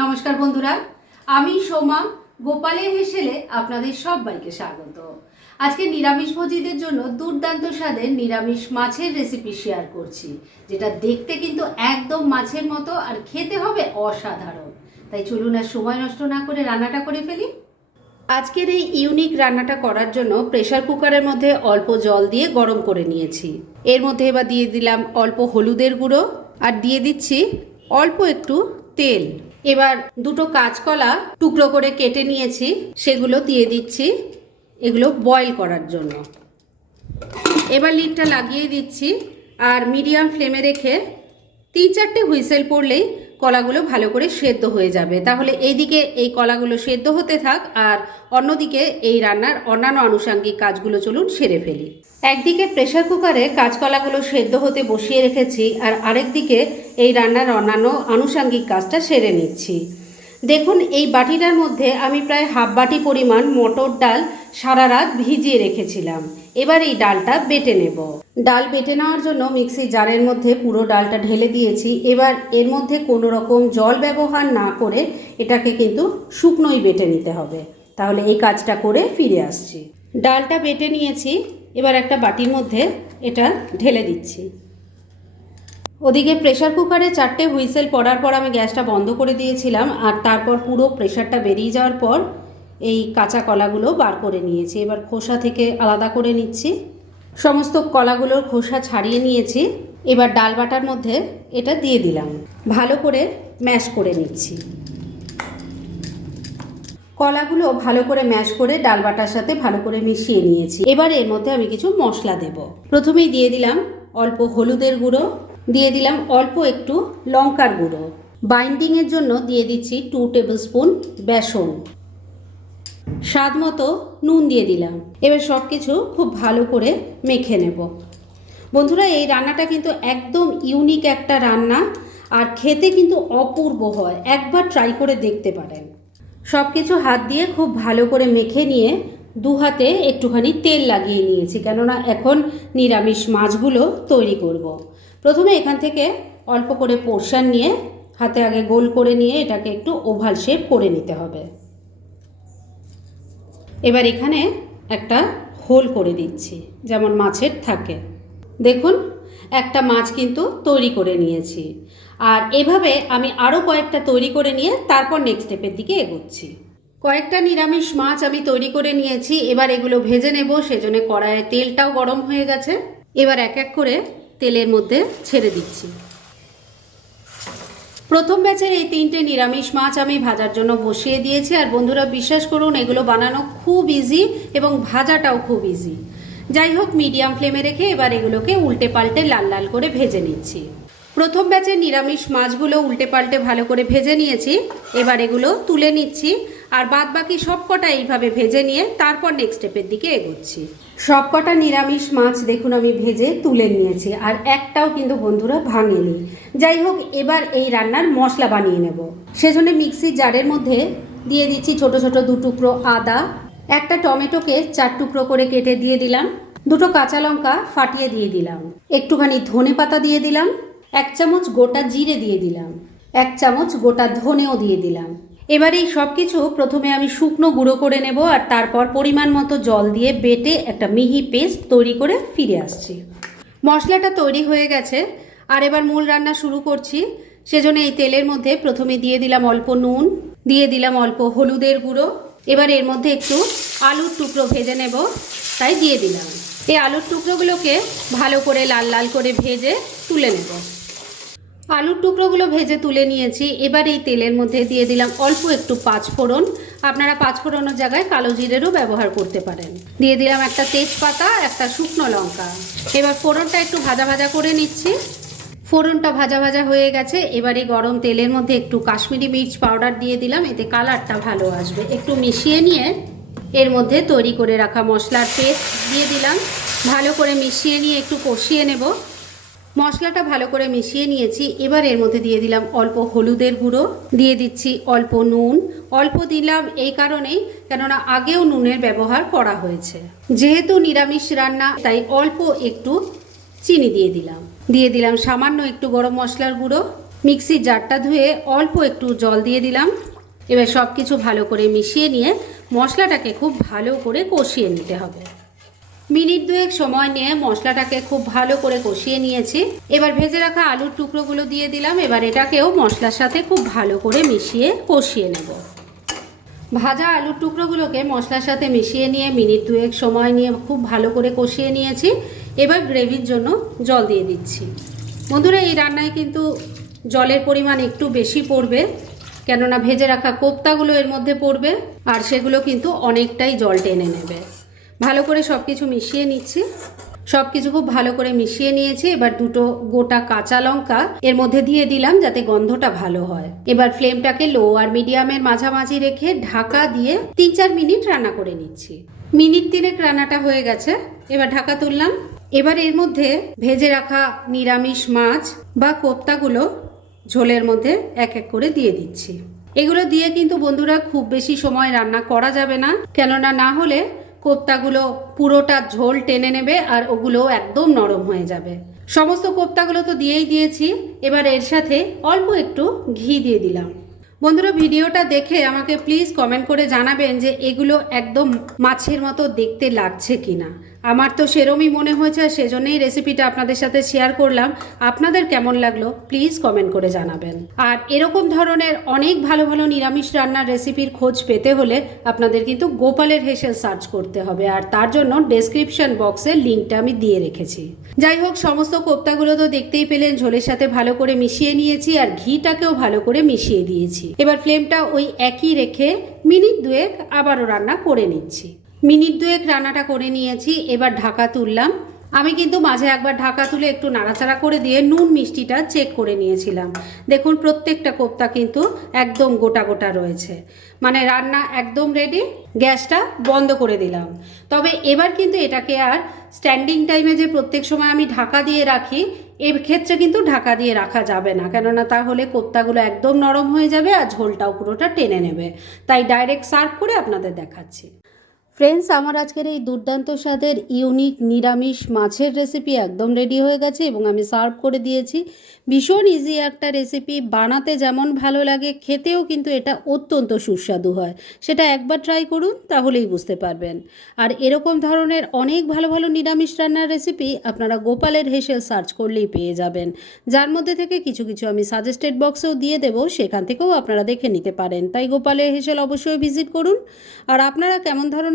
নমস্কার বন্ধুরা, আমি সোমা গোপালের হেসেলে আপনাদের সবাইকে স্বাগত। আজকে নিরামিষ ভোজীদের জন্য দুর্দান্ত স্বাদের নিরামিষ মাছের রেসিপি শেয়ার করছি, যেটা দেখতে কিন্তু একদম মাছের মতো আর খেতে হবে অসাধারণ। তাই চলুন আর সময় নষ্ট না করে রান্নাটা করে ফেলি। আজকের এই ইউনিক রান্নাটা করার জন্য প্রেসার কুকারের মধ্যে অল্প জল দিয়ে গরম করে নিয়েছি। এর মধ্যে এবার দিয়ে দিলাম অল্প হলুদের গুঁড়ো আর দিয়ে দিচ্ছি অল্প একটু তেল। এবার দুটো কাঁচকলা টুকরো করে কেটে নিয়েছি, সেগুলো দিয়ে দিচ্ছি, এগুলো বয়েল করার জন্য। এবার লিডটা লাগিয়ে দিচ্ছি, আর মিডিয়াম ফ্লেমে রেখে তিন চারটে হুইসেল পড়লেই কলাগুলো ভালো করে সেদ্ধ হয়ে যাবে। তাহলে এইদিকে এই কলাগুলো সেদ্ধ হতে থাক আর অন্যদিকে এই রান্নার অন্যান্য আনুষাঙ্গিক কাজগুলো চলুন সেরে ফেলি। একদিকে প্রেশার কুকারে কাঁচকলাগুলো সেদ্ধ হতে বসিয়ে রেখেছি আর আরেকদিকে এই রান্নার অন্যান্য আনুষাঙ্গিক কাজটা সেরে নিচ্ছি। দেখুন, এই বাটিটার মধ্যে আমি প্রায় হাফ বাটি পরিমাণ মটর ডাল সারা রাত ভিজিয়ে রেখেছিলাম। এবার এই ডালটা বেটে নেব। ডাল বেটে নেওয়ার জন্য মিক্সি জারের মধ্যে পুরো ডালটা ঢেলে দিয়েছি। এবার এর মধ্যে কোনো রকম জল ব্যবহার না করে এটাকে কিন্তু শুকনোই বেটে নিতে হবে। তাহলে এই কাজটা করে ফিরে আসছি। ডালটা বেটে নিয়েছি। এবার একটা বাটির মধ্যে এটা ঢেলে দিচ্ছি। ওদিকে প্রেশার কুকারে চারটে হুইসেল পড়ার পর আমি গ্যাসটা বন্ধ করে দিয়েছিলাম আর তারপর পুরো প্রেশারটা বেরিয়ে যাওয়ার পর এই কাঁচা কলাগুলো বার করে নিয়েছি। এবার খোসা থেকে আলাদা করে নিচ্ছি। সমস্ত কলাগুলোর খোসা ছাড়িয়ে নিয়েছি। এবার ডাল বাটার মধ্যে এটা দিয়ে দিলাম। ভালো করে ম্যাশ করে নিচ্ছি। কলাগুলো ভালো করে ম্যাশ করে ডাল বাটার সাথে ভালো করে মিশিয়ে নিয়েছি। এবার এর মধ্যে আমি কিছু মশলা দেব। প্রথমেই দিয়ে দিলাম অল্প হলুদের গুঁড়ো দিয়ে দিলাম অল্প একটু লঙ্কার গুঁড়ো। বাইন্ডিংয়ের জন্য দিয়ে দিচ্ছি টু টেবিল স্পুন বেসন। স্বাদ মতো নুন দিয়ে দিলাম। এবার সব কিছু খুব ভালো করে মেখে নেব। বন্ধুরা, এই রান্নাটা কিন্তু একদম ইউনিক একটা রান্না আর খেতে কিন্তু অপূর্ব হয়। একবার ট্রাই করে দেখতে পারেন। সব কিছু হাত দিয়ে খুব ভালো করে মেখে নিয়ে দু হাতে একটুখানি তেল লাগিয়ে নিয়েছি, কেননা এখন নিরামিষ মাছগুলো তৈরি করব। প্রথমে এখান থেকে অল্প করে পোর্শান নিয়ে হাতে আগে গোল করে নিয়ে এটাকে একটু ওভাল শেপ করে নিতে হবে। এবার এখানে একটা হোল করে দিচ্ছি, যেমন মাছের থাকে। দেখুন, একটা মাছ কিন্তু তৈরি করে নিয়েছি। আর এভাবে আমি আরও কয়েকটা তৈরি করে নিয়ে তারপর নেক্সট স্টেপের দিকে এগোচ্ছি। কয়েকটা নিরামিষ মাছ আমি তৈরি করে নিয়েছি, এবার এগুলো ভেজে নেব, সেজন্য কড়াইয়ে তেলটাও গরম হয়ে গেছে। এবার এক এক করে তেলের মধ্যে ছেড়ে দিচ্ছি। প্রথম ব্যাচের এই তিনটে নিরামিষ মাছ আমি ভাজার জন্য বসিয়ে দিয়েছি। আর বন্ধুরা, বিশ্বাস করুন, এগুলো বানানো খুব ইজি এবং ভাজাটাও খুব ইজি যাই হোক মিডিয়াম ফ্লেমে রেখে এবার এগুলোকে উল্টে পাল্টে লাল লাল করে ভেজে নিচ্ছি। প্রথম ব্যাচের নিরামিষ মাছগুলো উল্টে পাল্টে ভালো করে ভেজে নিয়েছি। এবার এগুলো তুলে নিচ্ছি। আর বাদ বাকি সব কটা এইভাবে ভেজে নিয়ে তারপর নেক্সট স্টেপের দিকে এগোচ্ছি। সব কটা নিরামিষ মাছ দেখুন আমি ভেজে তুলে নিয়েছি, আর একটাও কিন্তু বন্ধুরা ভাঙেনি। যাই হোক, এবার এই রান্নার মশলা বানিয়ে নেব। সেজন্য মিক্সি জারের মধ্যে দিয়ে দিচ্ছি ছোট ছোট দু টুকরো আদা, একটা টমেটোকে চার টুকরো করে কেটে দিয়ে দিলাম, দুটো কাঁচা লঙ্কা ফাটিয়ে দিয়ে দিলাম, একটুখানি ধনে পাতা দিয়ে দিলাম, এক চামচ গোটা জিরে দিয়ে দিলাম, এক চামচ গোটা ধনেও দিয়ে দিলাম। এবার এই সব কিছু প্রথমে আমি শুকনো গুঁড়ো করে নেব আর তারপর পরিমাণ মতো জল দিয়ে বেটে একটা মিহি পেস্ট তৈরি করে ফিরে আসছি। মশলাটা তৈরি হয়ে গেছে। আর এবার মূল রান্না শুরু করছি। সেজন্য এই তেলের মধ্যে প্রথমে দিয়ে দিলাম অল্প নুন, দিয়ে দিলাম অল্প হলুদের গুঁড়ো। এবার এর মধ্যে একটু আলুর টুকরো ভেজে নেব, তাই দিয়ে দিলাম। এই আলুর টুকরোগুলোকে ভালো করে লাল লাল করে ভেজে তুলে নেব। আলুর টুকরোগুলো ভেজে তুলে নিয়েছি। এবার এই তেলের মধ্যে দিয়ে দিলাম অল্প একটু পাঁচ ফোড়ন। আপনারা পাঁচ ফোড়নের জায়গায় কালো জিরেরও ব্যবহার করতে পারেন। দিয়ে দিলাম একটা তেজপাতা, একটা শুকনো লঙ্কা। এবার ফোড়নটা একটু ভাজা ভাজা করে নিচ্ছি। ফোড়নটা ভাজা ভাজা হয়ে গেছে। এবারে গরম তেলের মধ্যে একটু কাশ্মীরি মির্চ পাউডার দিয়ে দিলাম। এতে কালারটা ভালো আসবে। একটু মিশিয়ে নিয়ে এর মধ্যে তৈরি করে রাখা মশলার পেস্ট দিয়ে দিলাম। ভালো করে মিশিয়ে নিয়ে একটু কষিয়ে নেব। মশলাটা ভালো করে মিশিয়ে নিয়েছি। এবার এর মধ্যে দিয়ে দিলাম অল্প হলুদের গুঁড়ো। দিয়ে দিচ্ছি অল্প নুন। অল্প দিলাম এই কারণেই কেননা আগেও নুনের ব্যবহার করা হয়েছে। যেহেতু নিরামিষ রান্না, তাই অল্প একটু চিনি দিয়ে দিলাম। দিয়ে দিলাম সামান্য একটু গরম মশলার গুঁড়ো। মিক্সির জারটা ধুয়ে অল্প একটু জল দিয়ে দিলাম। এবার সব কিছু ভালো করে মিশিয়ে নিয়ে মশলাটাকে খুব ভালো করে কষিয়ে নিতে হবে। মিনিট দুয়েক সময় নিয়ে মশলাটাকে খুব ভালো করে কষিয়ে নিয়েছি। এবার ভেজে রাখা আলুর টুকরোগুলো দিয়ে দিলাম। এবার এটাকেও মশলার সাথে খুব ভালো করে মিশিয়ে কষিয়ে নেব। ভাজা আলুর টুকরোগুলোকে মশলার সাথে মিশিয়ে নিয়ে মিনিট দুয়েক সময় নিয়ে খুব ভালো করে কষিয়ে নিয়েছি। এবার গ্রেভির জন্য জল দিয়ে দিচ্ছি। বন্ধুরা, এই রান্নায় কিন্তু জলের পরিমাণ একটু বেশি পড়বে, কেননা ভেজে রাখা কোপ্তাগুলো এর মধ্যে পড়বে, আর সেগুলো কিন্তু অনেকটাই জল টেনে নেবে। ভালো করে সব কিছু মিশিয়ে নিচ্ছি। সব কিছু খুব ভালো করে মিশিয়ে নিয়েছি। এবার দুটো গোটা কাঁচা লঙ্কা এর মধ্যে দিয়ে দিলাম যাতে গন্ধটা ভালো হয়। এবার ফ্লেমটাকে লো আর মিডিয়ামের মাঝামাঝি রেখে ঢাকা দিয়ে তিন চার মিনিট রান্না করে নিচ্ছি। মিনিট তিনেক রান্নাটা হয়ে গেছে। এবার ঢাকা তুললাম। এবার এর মধ্যে ভেজে রাখা নিরামিষ মাছ বা কোপ্তাগুলো ঝোলের মধ্যে এক এক করে দিয়ে দিচ্ছি। এগুলো দিয়ে কিন্তু বন্ধুরা খুব বেশি সময় রান্না করা যাবে না। কেননা না হলে কোপ্তাগুলো পুরোটা ঝোল টেনে নেবে আর ওগুলো একদম নরম হয়ে যাবে। সমস্ত কোপ্তাগুলো তো দিয়েই দিয়েছি, এবার এর সাথে অল্প একটু ঘি দিয়ে দিলাম। বন্ধুরা, ভিডিওটা দেখে আমাকে প্লিজ কমেন্ট করে জানাবেন যে এগুলো একদম মাছের মতো দেখতে লাগছে কিনা। আমার তো সেরমই মনে হয়েছে সেজন্যই রেসিপিটা আপনাদের সাথে শেয়ার করলাম। আপনাদের কেমন লাগল? প্লিজ কমেন্ট করে জানাবেন। আর এরকম ধরনের অনেক ভালো ভালো নিরামিষ রান্নার রেসিপির খোঁজ পেতে হলে আপনাদের কিন্তু গোপালের হেসেল সার্চ করতে হবে। আর তার জন্য ডেসক্রিপশন বক্সে লিঙ্কটা আমি দিয়ে রেখেছি। যাই হোক, সমস্ত কোপ্তাগুলো তো দেখতেই পেলেন, ঝোলের সাথে ভালো করে মিশিয়ে নিয়েছি, আর ঘিটাকেও ভালো করে মিশিয়ে দিয়েছি। এবার ফ্লেমটা ওই একই রেখে মিনিট দুয়েক আবারও রান্না করে নিচ্ছি। মিনিট দুয়েক রান্নাটা করে নিয়েছি, এবার ঢাকা তুললাম। আমি কিন্তু মাঝে একবার ঢাকা তুলে একটু নাড়াচাড়া করে দিয়ে নুন মিষ্টিটা চেক করে নিয়েছিলাম। দেখুন, প্রত্যেকটা কোপ্তা কিন্তু একদম গোটা গোটা রয়েছে। মানে রান্না একদম রেডি গ্যাসটা বন্ধ করে দিলাম। তবে এবার কিন্তু এটাকে আর স্ট্যান্ডিং টাইমে যে প্রত্যেক সময় আমি ঢাকা দিয়ে রাখি, এর ক্ষেত্রে কিন্তু ঢাকা দিয়ে রাখা যাবে না। কেননা তাহলে কোপ্তাগুলো একদম নরম হয়ে যাবে আর ঝোলটাও পুরোটা টেনে নেবে। তাই ডাইরেক্ট সার্ভ করে আপনাদের দেখাচ্ছি। ফ্রেন্ডস, আমার আজকের এই দুর্দান্ত স্বাদের ইউনিক নিরামিষ মাছের রেসিপি একদম রেডি হয়ে গেছে এবং আমি সার্ভ করে দিয়েছি। ভীষণ ইজি একটা রেসিপি বানাতে যেমন ভালো লাগে, খেতেও কিন্তু এটা অত্যন্ত সুস্বাদু হয়। সেটা একবার ট্রাই করুন, তাহলেই বুঝতে পারবেন। আর এরকম ধরনের অনেক ভালো ভালো নিরামিষ রান্নার রেসিপি আপনারা গোপালের হেসেল সার্চ করলেই পেয়ে যাবেন। যার মধ্যে থেকে কিছু কিছু আমি সাজেস্টেড বক্সেও দিয়ে দেবো, সেখান থেকেও আপনারা দেখে নিতে পারেন। তাই গোপালের হেসেল অবশ্যই ভিজিট করুন। আর আপনারা কেমন